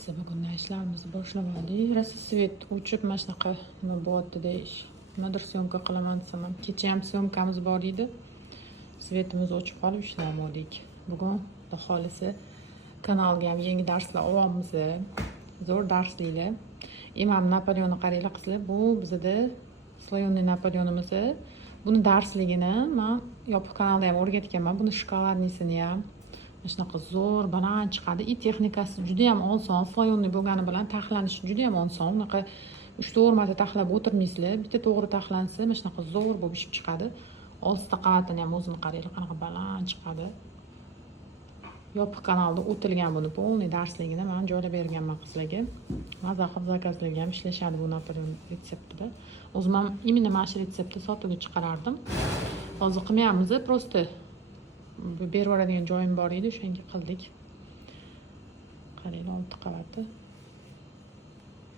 qilsa bugun ishlarimizni boshlab oldik. Rassvet o'chib mana shunaqa nima bo'lyapti deyish. Nimadir syomka qilaman desam ham kecha ham syomkamiz bor edi. Svetimiz o'chib qolib ishlamoqdik. Bugun xudo xolisi kanalga ham yangi darslar olyapmiz. Zo'r darsliklar. Imam Napoleonni qaranglar qizlar. Bu bizda sloyonli Napoleonimiz. Buni darsligini men yopiq kanalda ham o'rgatganman. Buni shokoladnisini ham mana shunaqa zo'r banan chiqadi. I texnikasi juda ham oson. Sloyonli bo'lgani bilan taxlanishi juda ham oson. Unaqa 3-4 marta taxlab o'tirmaysizlar. Bitta to'g'ri taxlansa mana shunaqa zo'r bo'lib pishib chiqadi. Oltita qavatini ham o'zini qaranglar, qanaqa baland chiqadi. Yopiq kanalda o'tilgan buni polniy darsligini men joylab berganman qizlarga. Maza qilib zakazlarga ham ishlashadi bu Napoleon retseptida. O'zim ham imенно mana shu retseptni sotuvga chiqarardim. Hozir qilmayapmiz, просто berib yuboradigan joyim bor edi, o'shanga qildik. Qaranglar, 6 qavati.